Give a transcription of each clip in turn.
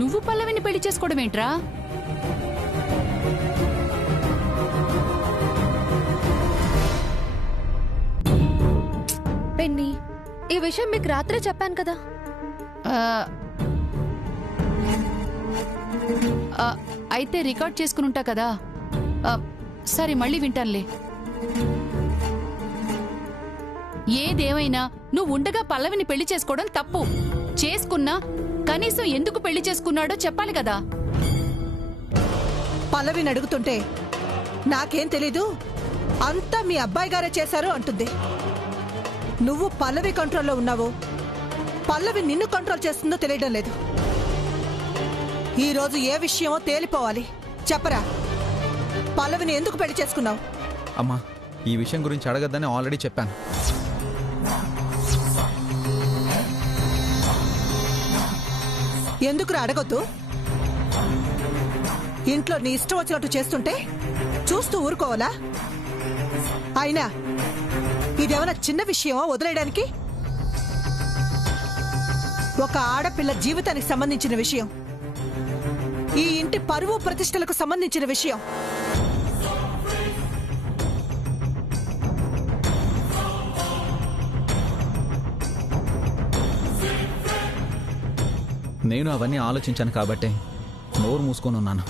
నువ్వు పల్లవిని పెళ్లి చేసుకోవడం ఏంట్రా? పెన్ని, ఈ విషయం మీకు రాత్రే చెప్పాను కదా. అయితే రికార్డ్ చేసుకుని ఉంటా కదా. సరే, మళ్ళీ వింటానులే. ఏదేమైనా నువ్వు ఉండగా పల్లవిని పెళ్లి చేసుకోవడం తప్పు. చేసుకున్నా కనీసం ఎందుకు పెళ్లి చేసుకున్నాడో చెప్పాలి కదా. పల్లవిని అడుగుతుంటే నాకేం తెలీదు, అంతా మీ అబ్బాయి గారే చేశారు అంటుంది. నువ్వు పల్లవి కంట్రోల్లో ఉన్నావు, పల్లవి నిన్ను కంట్రోల్ చేస్తుందో తెలియడం లేదు. ఈరోజు ఏ విషయమో తేలిపోవాలి. చెప్పరా, పల్లవిని ఎందుకు పెళ్లి చేసుకున్నావు? అమ్మా, ఈ విషయం గురించి అడగద్దని ఆల్రెడీ చెప్పాను. ఎందుకురా అడగొద్దు? ఇంట్లో నీ ఇష్టం వచ్చినట్టు చేస్తుంటే చూస్తూ ఊరుకోవాలా? అయినా ఇదేమైనా చిన్న విషయమో వదిలేయడానికి? ఒక ఆడపిల్ల జీవితానికి సంబంధించిన విషయం, ఈ ఇంటి పరువు ప్రతిష్టలకు సంబంధించిన విషయం. నేను అవన్నీ ఆలోచించాను కాబట్టే నోరు మూసుకొని ఉన్నాను.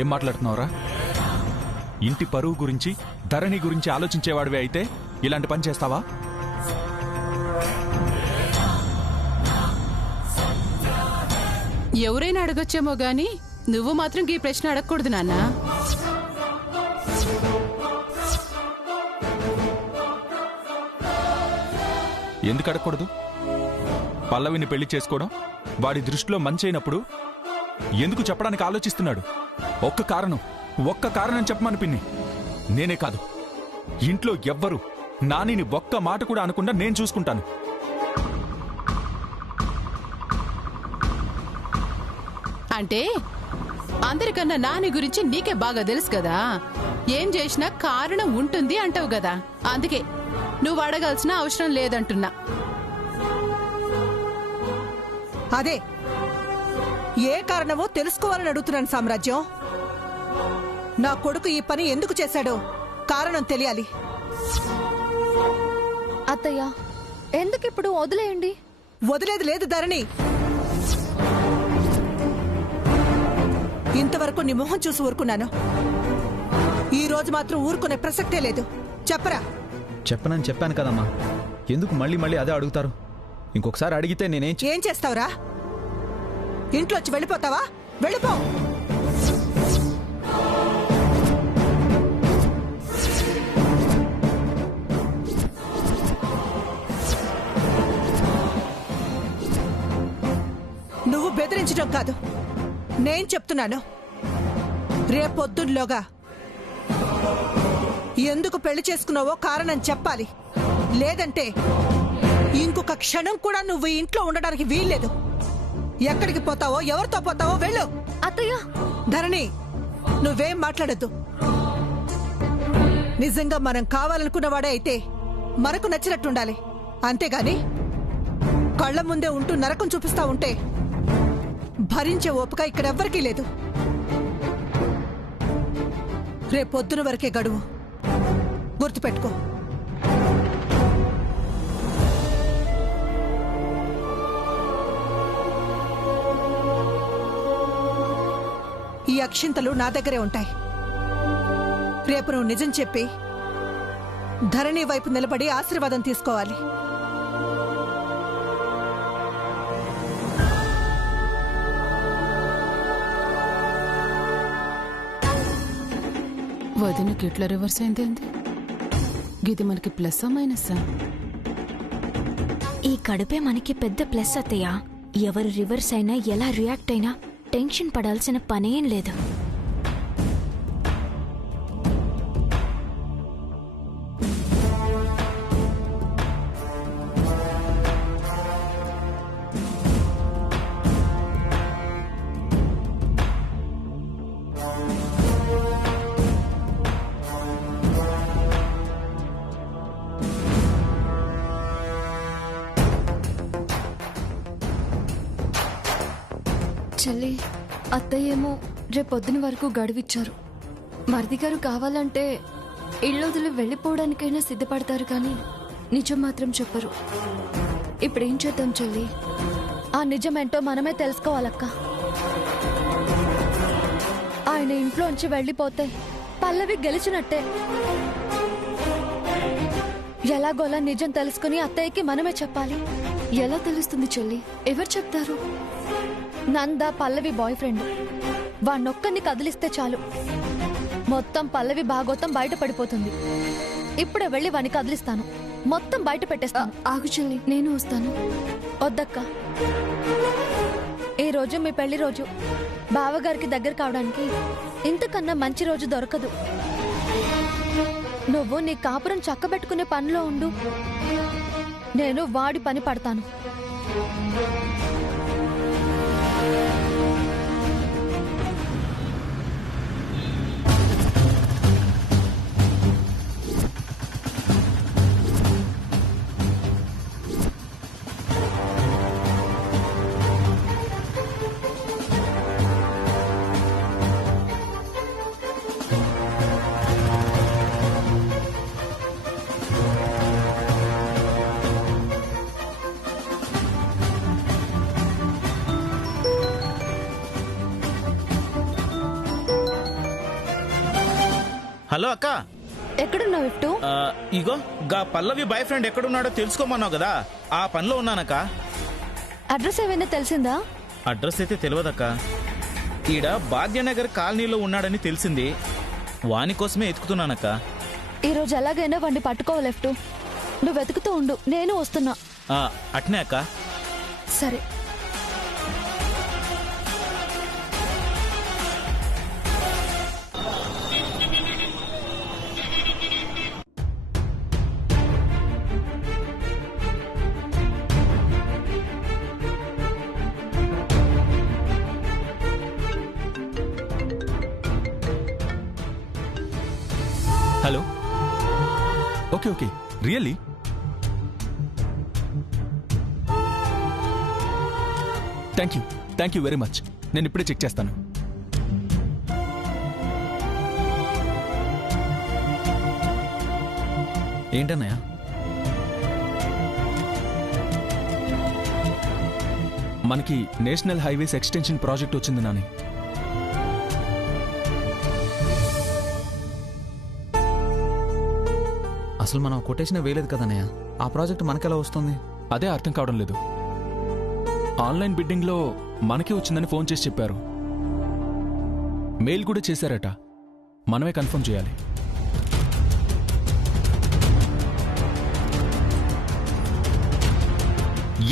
ఏం మాట్లాడుతున్నావురా? ఇంటి పరువు గురించి, ధరణి గురించి ఆలోచించేవాడివి అయితే ఇలాంటి పని చేస్తావా? ఎవరైనా అడగొచ్చేమో గాని నువ్వు మాత్రం ఈ ప్రశ్న అడగకూడదు నాన్న. ఎందుకు అడగకూడదు? పల్లవిని పెళ్లి చేసుకోవడం వాడి దృష్టిలో మంచి అయినప్పుడు ఎందుకు చెప్పడానికి ఆలోచిస్తున్నాడు? ఒక్క కారణం చెప్పమని పిన్ని. నేనే కాదు, ఇంట్లో ఎవ్వరు నానిని ఒక్క మాట కూడా అనకుండా నేను చూసుకుంటాను. అంటే అందరికన్నా నాని గురించి నీకే బాగా తెలుసు కదా. ఏం చేసినా కారణం ఉంటుంది అంటావు కదా, అందుకే నువ్వు అడగాల్సిన అవసరం లేదంటున్నా. అదే ఏ కారణమో తెలుసుకోవాలని అడుగుతున్నాను సామ్రాజ్యం. నా కొడుకు ఈ పని ఎందుకు చేశాడో కారణం తెలియాలి. అత్తయ్య, ఎందుకిప్పుడు వదిలేయండి. వదిలేది లేదు ధరణి. ఇంతవరకు నీ మొహం చూసి ఊరుకున్నాను, ఈ రోజు మాత్రం ఊరుకునే ప్రసక్తే లేదు. చెప్పరా. చెప్పనని చెప్పాను కదమ్మా, ఎందుకు మళ్ళీ మళ్ళీ అదే అడుగుతారు? ఇంకొకసారి అడిగితే ఏం చేస్తావురా? ఇంట్లోంచి వెళ్ళిపోతావా? వెళ్ళిపో. నువ్వు బెదిరించడం కాదు, నేను చెప్తున్నాను. రేపొద్దుల్లోగా ఎందుకు పెళ్లి చేసుకున్నావో కారణం చెప్పాలి. లేదంటే ఇంకొక క్షణం కూడా నువ్వు ఇంట్లో ఉండడానికి వీల్లేదు. ఎక్కడికి పోతావో, ఎవరితో పోతావో వెళ్ళు. అత్తయ్య. ధరణి, నువ్వేం మాట్లాడద్దు. నిజంగా మనం కావాలనుకున్నవాడే అయితే మనకు నచ్చినట్టుండాలి, అంతేగాని కళ్ల ముందే ఉంటూ నరకం చూపిస్తా ఉంటే భరించే ఓపిక ఇక్కడెవ్వరికీ లేదు. రేపొద్దున వరకే గడువు, గుర్తుపెట్టుకో. ఈ అక్షింతలు నా దగ్గరే ఉంటాయి. రేపు నువ్వు నిజం చెప్పి ధరణి వైపు నిలబడి ఆశీర్వాదం తీసుకోవాలి. వదినకి ఎట్లా రివర్స్ అయింది? ఇది మనకి ప్లస్ మైనస్? ఈ కడుపే మనకి పెద్ద ప్లస్ అత్తయ్య. ఎవరు రివర్స్ అయినా ఎలా రియాక్ట్ అయినా టెన్షన్ పడాల్సిన పనేం లేదు. చెల్లి అత్తయ్య ఏమో రేపొద్దున వరకు గడువిచ్చారు. మరిది గారు కావాలంటే ఇళ్ళు వదిలి వెళ్ళిపోవడానికైనా సిద్ధపడతారు కానీ నిజం మాత్రం చెప్పరు. ఇప్పుడేం చేద్దాం చెల్లి? ఆ నిజమేంటో మనమే తెలుసుకోవాలక్క. ఆయన ఇంట్లోంచి వెళ్ళిపోతే పల్లవి గెలిచినట్టే. ఎలాగోలా నిజం తెలుసుకుని అత్తయ్యకి మనమే చెప్పాలి. ఎలా తెలుస్తుంది చెల్లి? ఎవరు చెప్తారు? నంద పల్లవి బాయ్ ఫ్రెండ్. వాణ్ణొక్కరిని కదిలిస్తే చాలు మొత్తం పల్లవి భాగోతం బయట పడిపోతుంది. ఇప్పుడే వెళ్ళి వాణ్ణి కదిలిస్తాను, మొత్తం బయట పెట్టేస్తాను. ఆగు చెల్లి, నేను వస్తాను. వద్దక్క, ఈ రోజు మీ పెళ్లి రోజు. బావగారికి దగ్గర కావడానికి ఇంతకన్నా మంచి రోజు దొరకదు. నువ్వు నీ కాపురం చక్కబెట్టుకునే పనిలో ఉండు, నేను వాడి పని పడతాను. హలో అక్క, ఎక్కడున్నావు ఇఫ్టు? ఇగో గా పల్లవి బాయ్ ఫ్రెండ్ ఎక్కడున్నాడో తెలుసుకోమన్నావు కదా, ఆ పనిలో ఉన్నానక్క. అడ్రస్ ఏమైనా తెలిసిందా? అడ్రస్ అయితే తెలియదక్క. ఈడ భాగ్యనగర్ కాలనీలో ఉన్నాడని తెలిసింది, వాని కోసమే ఎతుకుతున్నానక్క. ఈ రోజు ఎలాగైనా వాడిని పట్టుకోవాలి లెఫ్ట్. నువ్వు వెతుకుతూ ఉండు, నేను వస్తున్నా. అట్నే అక్క. సరే. Hello, okay okay, really? Thank you very much. నేను ఇప్పుడే చెక్ చేస్తాను. ఏంటన్నయ్య? మనకి నేషనల్ హైవేస్ ఎక్స్టెన్షన్ ప్రాజెక్ట్ వచ్చింది నాని. అసలు మనం కొటేషన్ వేయలేదు కదన్నయ్య, ఆ ప్రాజెక్ట్ మనకెలా వస్తుంది? అదే అర్థం కావడం లేదు. ఆన్లైన్ బిడ్డింగ్లో మనకే వచ్చిందని ఫోన్ చేసి చెప్పారు. మెయిల్ కూడా చేశారట. మనమే కన్ఫర్మ్ చేయాలి.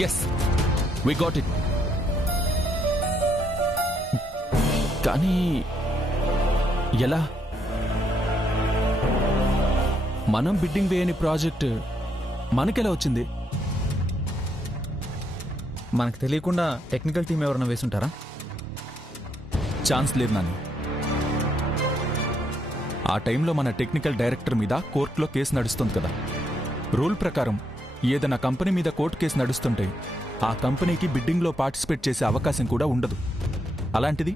Yes, we got it. కానీ ఎలా? మనం బిడ్డింగ్ వేయని ప్రాజెక్ట్ మనకెలా వచ్చింది? మనకు తెలియకుండా టెక్నికల్ టీం ఎవరైనా వేసుంటారా? ఛాన్స్ లేదు నాని. ఆ టైంలో మన టెక్నికల్ డైరెక్టర్ మీద కోర్టులో కేసు నడుస్తుంది కదా. రూల్ ప్రకారం ఏదైనా కంపెనీ మీద కోర్టు కేసు నడుస్తుంటే ఆ కంపెనీకి బిడ్డింగ్లో పార్టిసిపేట్ చేసే అవకాశం కూడా ఉండదు. అలాంటిది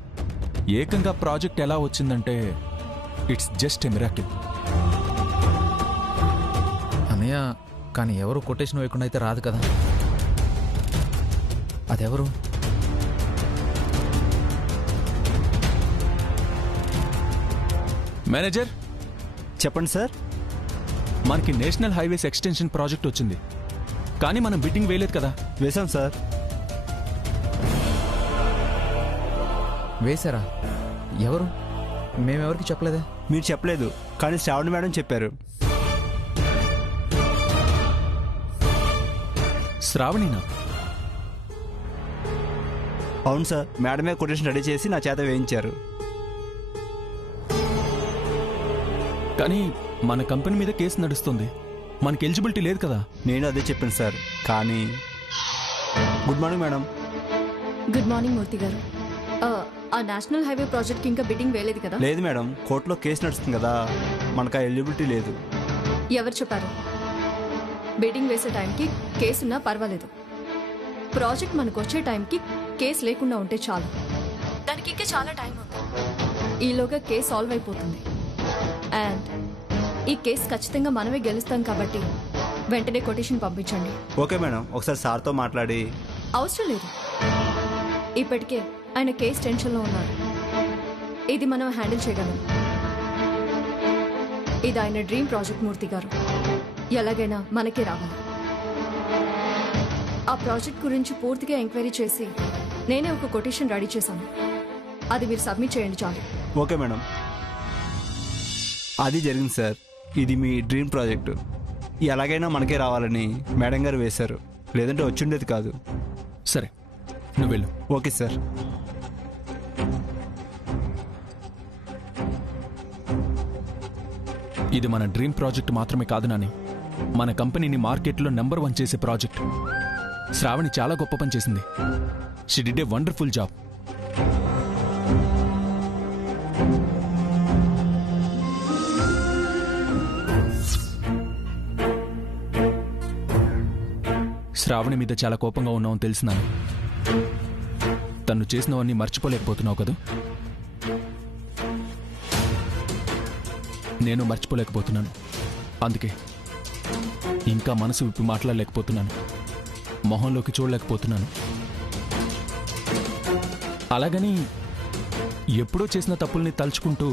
ఏకంగా ప్రాజెక్ట్ ఎలా వచ్చిందంటే ఇట్స్ జస్ట్ ఎ మిరాకిల్. అన్నయ్య, కానీ ఎవరు కొటేషన్ వేయకుండా అయితే రాదు కదా. అదెవరు? మేనేజర్ చెప్పండి సార్. మనకి నేషనల్ హైవేస్ ఎక్స్టెన్షన్ ప్రాజెక్ట్ వచ్చింది, కానీ మనం బిడ్డింగ్ వేయలేదు కదా. వేశాం సార్. వేశారా? ఎవరు? మేమెవరికి చెప్పలేదే. మీరు చెప్పలేదు, కానీ శ్రావణి మేడం చెప్పారు. శ్రావణినా? అవును సార్, మేడమే కొటేషన్ రెడీ చేసి నా చేత వేయించారు. కానీ మన కంపెనీ మీద కేసు నడుస్తుంది, మనకి ఎలిజిబిలిటీ లేదు కదా. నేను అదే చెప్పాను సార్, కానీ good morning madam. Good morning Murthy గారు. ఆ నేషనల్ హైవే ప్రాజెక్ట్ ఇంకా బిడ్డింగ్ వేయలేదు కదా? లేదు మేడం, కోర్టులో కేసు నడుస్తుంది కదా, మనకు ఆ ఎలిజిబిలిటీ లేదు. ఎవరు చెప్పారు? బిడ్డింగ్ వేసే టైంకి కేసున్నా పర్వాలేదు, ప్రాజెక్ట్ మనకు వచ్చే టైంకి కేసు లేకుండా ఉంటే చాలు. దానికి ఇంకా చాలా టైం ఉంది. ఈలోగా కేసు సాల్వ్ అయిపోతుంది. అండ్ ఈ కేసు ఖచ్చితంగా మనమే గెలుస్తాం కాబట్టి వెంటనే కొటేషన్ పంపించండి. ఓకే మేడం, ఒకసారి సార్తో మాట్లాడి. అవసరం లేదు, ఇప్పటికే ఆయన కేసు టెన్షన్లో ఉన్నారు. ఇది మనం హ్యాండిల్ చేయగలం. ఇది ఆయన డ్రీమ్ ప్రాజెక్ట్. మూర్తి గారు ఎలాగైనా మనకే రావాలి. ఆ ప్రాజెక్ట్ గురించి పూర్తిగా ఎంక్వైరీ చేసి నేనే ఒక కొటేషన్ రెడీ చేశాను. అది మీరు సబ్మిట్ చేయండి చాలు. ఓకే మేడం, అది జరిగింది సార్. ఇది మీ డ్రీమ్ ప్రాజెక్టు. ఎలాగైనా మనకే రావాలని మేడం గారు వేశారు, లేదంటే వచ్చిండేది కాదు. సరే, నువ్వు వెళ్ళు. Okay sir. ఇది మన డ్రీమ్ ప్రాజెక్ట్ మాత్రమే కాదు నాని, మన కంపెనీని మార్కెట్లో నెంబర్ 1 చేసే ప్రాజెక్ట్. శ్రావణి చాలా గొప్ప పని చేసింది. She did a wonderful job. Shravani మీద చాలా కోపంగా ఉన్నావని తెలిసినాను. తను చేసినవన్నీ మర్చిపోలేకపోతున్నావు కదా? నేను మర్చిపోలేకపోతున్నాను. అందుకే ఇంకా మనసు విప్పి మాట్లాడలేకపోతున్నాను, మొహంలోకి చూడలేకపోతున్నాను. అలాగని ఎప్పుడో చేసిన తప్పుల్ని తలుచుకుంటూ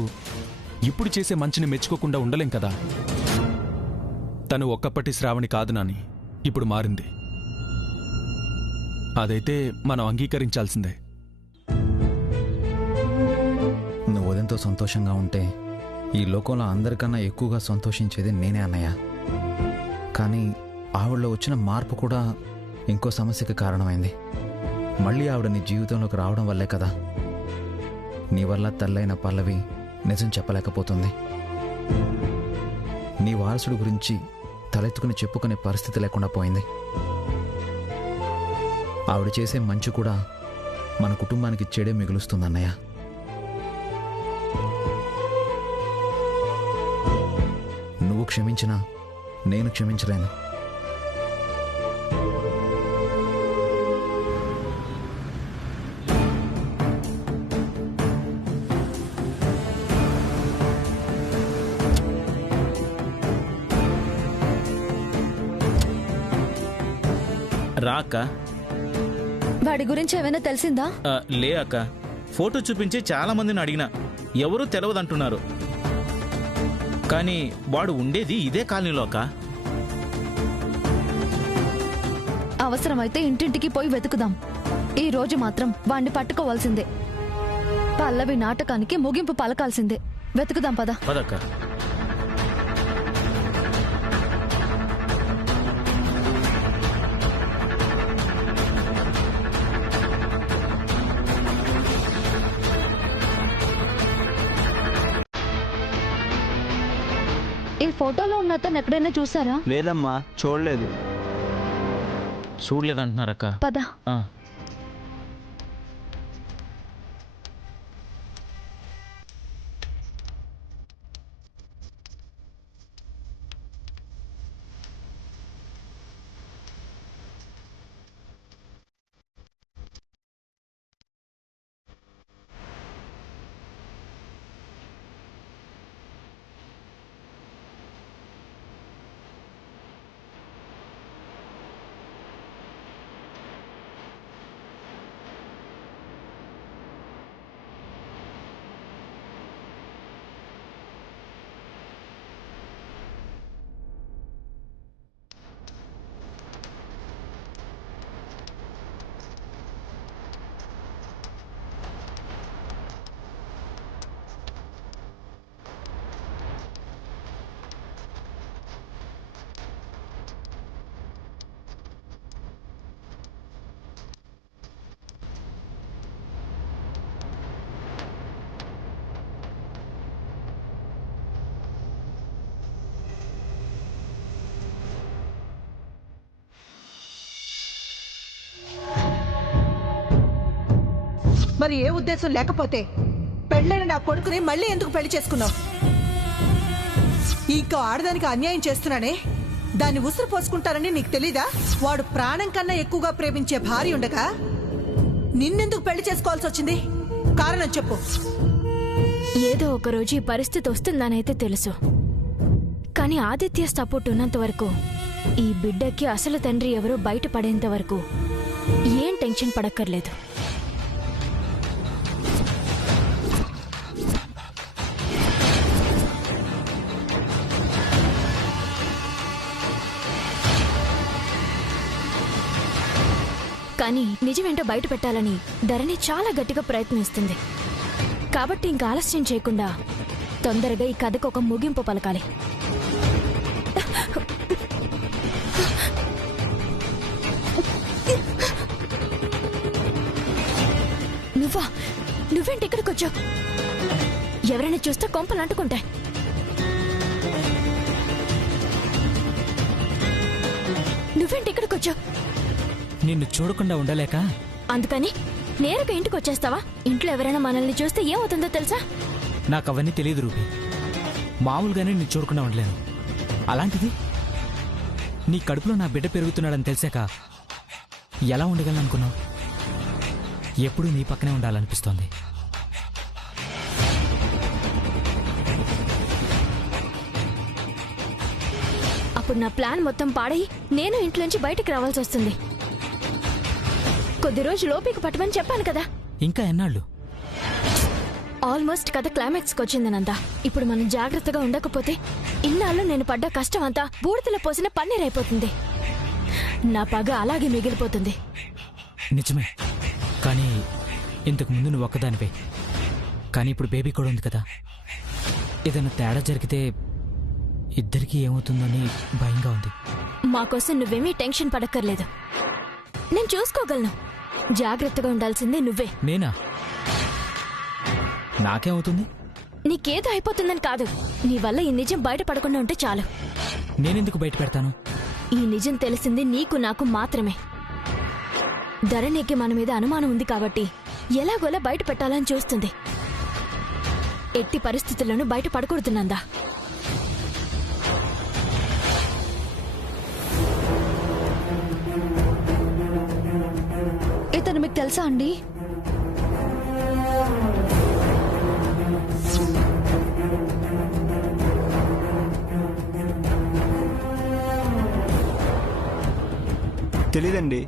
ఇప్పుడు చేసే మంచిని మెచ్చుకోకుండా ఉండలేం కదా. తను ఒక్కప్పటి శ్రావణి కాదు నాని, ఇప్పుడు మారింది. అదైతే మనం అంగీకరించాల్సిందే. నువ్వు ఉదయంతో సంతోషంగా ఉంటే ఈ లోకంలో అందరికన్నా ఎక్కువగా సంతోషించేది నేనే అన్నయ్య. కానీ ఆవిడలో వచ్చిన మార్పు కూడా ఇంకో సమస్యకి కారణమైంది. మళ్ళీ ఆవిడ నీ జీవితంలోకి రావడం వల్లే కదా నీ వల్ల తల్లైన పల్లవి నిజం చెప్పలేకపోతుంది. నీ వారసుడు గురించి తలెత్తుకుని చెప్పుకునే పరిస్థితి లేకుండా పోయింది. ఆవిడ చేసే మంచి కూడా మన కుటుంబానికి చెడే మిగులుస్తుందన్నయ్య. నువ్వు క్షమించినా నేను క్షమించలేను. రా అక్క. వాడి గురించి ఏమైనా తెలిసిందా? లే అక్క, ఫోటో చూపించి చాలా మందిని అడిగినా ఎవరూ తెలవదంటున్నారు. కానీ వాడు ఉండేది ఇదే కాలనీలో అక్క. అవసరమైతే ఇంటింటికి పోయి వెతుకుదాం. ఈ రోజు మాత్రం వాణ్ణి పట్టుకోవాల్సిందే. పల్లవి నాటకానికి ముగింపు పలకాల్సిందే. వెతుకుదాం పద. పదక్క. ఈ ఫోటోలో ఉన్న అతను ఎక్కడైనా చూసారా? లేదమ్మా, చూడలేదు. చూడలేదంటున్నారక్క. పద. మరి ఏ ఉద్దేశం లేకపోతే పెళ్ళైన నా కొడుకుని మళ్ళీ ఎందుకు పెళ్లి చేసుకున్నావు? ఇంకో ఆడదానికి అన్యాయం చేస్తున్నానే, దాన్ని ఉసురు పోసుకుంటారని నీకు తెలీదా? వాడు ప్రాణం కన్నా ఎక్కువగా ప్రేమించే భార్య ఉండగా నిన్నెందుకు పెళ్లి చేసుకోవాల్సి వచ్చింది? కారణం చెప్పు. ఏదో ఒక రోజు ఈ పరిస్థితి వస్తుందనైతే తెలుసు. కానీ ఆదిత్య సపోర్ట్ ఉన్నంత వరకు, ఈ బిడ్డకి అసలు తండ్రి ఎవరో బయటపడేంత వరకు ఏం టెన్షన్ పడక్కర్లేదు. కానీ నిజమేంటో బయట పెట్టాలని ధరణి చాలా గట్టిగా ప్రయత్నిస్తుంది. కాబట్టి ఇంకా ఆలస్యం చేయకుండా తొందరగా ఈ కథకు ఒక ముగింపు పలకాలి. నువ్వేంటి ఇక్కడికి వచ్చావు? ఎవరైనా చూస్తే కొంపలు అంటుకుంటాయి. నువ్వేంటి ఇక్కడికి వచ్చావు? నిన్ను చూడకుండా ఉండలేక. అందుకని నేరుగా ఇంటికి వచ్చేస్తావా? ఇంట్లో ఎవరైనా మనల్ని చూస్తే ఏమవుతుందో తెలుసా? నాకు అవన్నీ తెలియదు రూపి. మామూలుగానే నిన్ను చూడకుండా ఉండలేను. అలాంటిది నీ కడుపులో నా బిడ్డ పెరుగుతున్నాడని తెలిసాక ఎలా ఉండగలను అనుకున్నావు? ఎప్పుడూ నీ పక్కనే ఉండాలనిపిస్తోంది. అప్పుడు నా ప్లాన్ మొత్తం పాడై నేను ఇంట్లోంచి బయటకు రావాల్సి వస్తుంది. కొద్ది రోజు లోపలికి పట్టమని చెప్పాను కదా. ఇంకా ఎన్నాళ్ళు? ఆల్మోస్ట్ కథ క్లైమాక్స్కి వచ్చిందనంతా. ఇప్పుడు మనం జాగ్రత్తగా ఉండకపోతే ఇన్నాళ్ళు నేను పడ్డ కష్టం అంతా బూడిదలో పోసిన పన్నీర్ అయిపోతుంది. నా పగ అలాగే మిగిలిపోతుంది. నిజమే, కానీ ఇంతకు ముందు నువ్వు ఒక్కదానివే. కానీ ఇప్పుడు బేబీ కూడా ఉంది కదా. ఏదైనా తేడా జరిగితే ఇద్దరికీ ఏమవుతుందని భయంగా ఉంది. మాకోసం నువ్వేమీ టెన్షన్ పడక్కర్లేదు. నేను చూసుకోగలను. జాగ్రత్తగా ఉండాల్సిందే నువ్వే. నేనా? నాకేమవుతుంది? నీకేదో అయిపోతుందని కాదు, నీ వల్ల ఈ నిజం బయటపడకుండా ఉంటే చాలు. నేనెందుకు బయట పెడతాను? ఈ నిజం తెలిసింది నీకు నాకు మాత్రమే. ధరణికి మన మీద అనుమానం ఉంది కాబట్టి ఎలాగోలా బయట పెట్టాలని చూస్తుంది. ఎట్టి పరిస్థితుల్లోనూ బయట పడకూడుతున్నందా. ఇతను మీకు తెలుసా అండి? తెలీదండి.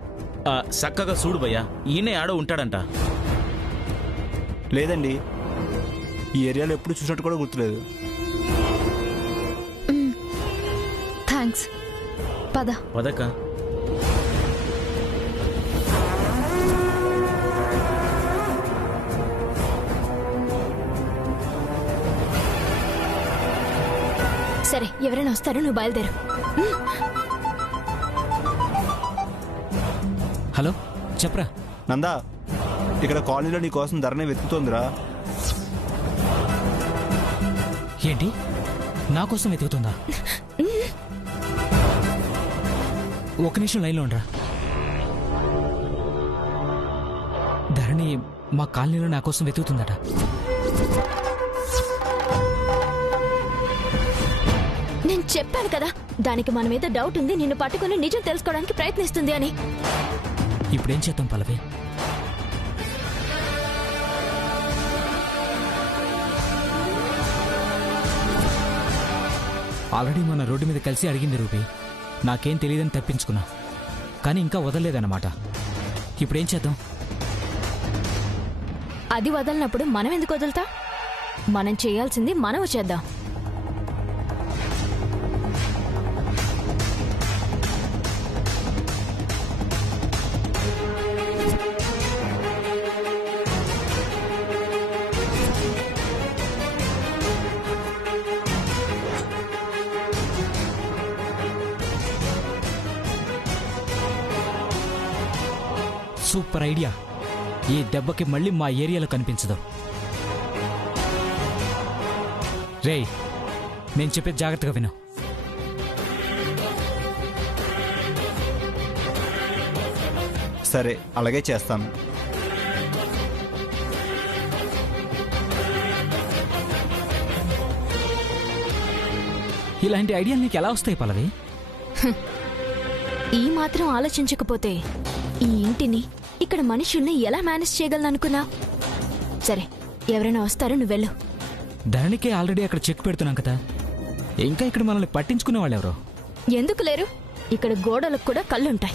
చక్కగా చూడు భయ్యా, ఈయనే ఆడో ఉంటాడంట. లేదండి, ఈ ఏరియాలో ఎప్పుడు చూసినట్టు కూడా గుర్తులేదు. థ్యాంక్స్. పద. పదక్క. సరే, ఎవరైనా వస్తారో నువ్వు బయలుదేరు. హలో, చెప్పరా. నందా, ఇక్కడ కాలనీలో నీ కోసం ధరణి వెతుకుతోందిరా. ఏంటి? నా కోసం వెతుకుతుందా? ఒక నిమిషం లైన్లో ఉండరా. ధరణి మా కాలనీలో నా కోసం వెతుకుతుందట. నేను చెప్పాను కదా, దానికి మన మీద డౌట్ ఉంది. నిన్ను పట్టుకుని నిజం తెలుసుకోవడానికి ప్రయత్నిస్తుంది అని. ఇప్పుడేం చేద్దాం పల్లవి? ఆల్రెడీ మన రోడ్డు మీద కలిసి అడిగింది రూపి. నాకేం తెలియదని తప్పించుకున్నా, కానీ ఇంకా వదలలేదన్నమాట. ఇప్పుడేం చేద్దాం? అది వదలనప్పుడు మనం ఎందుకు వదులుతా? మనం చేయాల్సింది మనం చేద్దాం. Super idea. ఈ దెబ్బకి మళ్ళీ మా ఏరియాలో కనిపించదు. రేయ్, నేను చెప్పేది జాగ్రత్తగా విను. సరే, అలాగే చేస్తాను. ఇలాంటి ఐడియాలు నీకు ఎలా వస్తాయి పల్లవి? ఈ మాత్రం ఆలోచించకపోతే ఈ ఇంటిని, ఇక్కడ మనుషుల్ని ఎలా మేనేజ్ చేయగలను అనుకున్నా? సరే ఎవరైనా వస్తారో నువ్వు వెళ్ళు. ధరణికే ఆల్రెడీ అక్కడ చెక్ పెడుతున్నాం కదా, ఇంకా ఇక్కడ మనల్ని పట్టించుకునే వాళ్ళు ఎవరో. ఎందుకు లేరు? ఇక్కడ గోడలకు కూడా కళ్ళుంటాయి.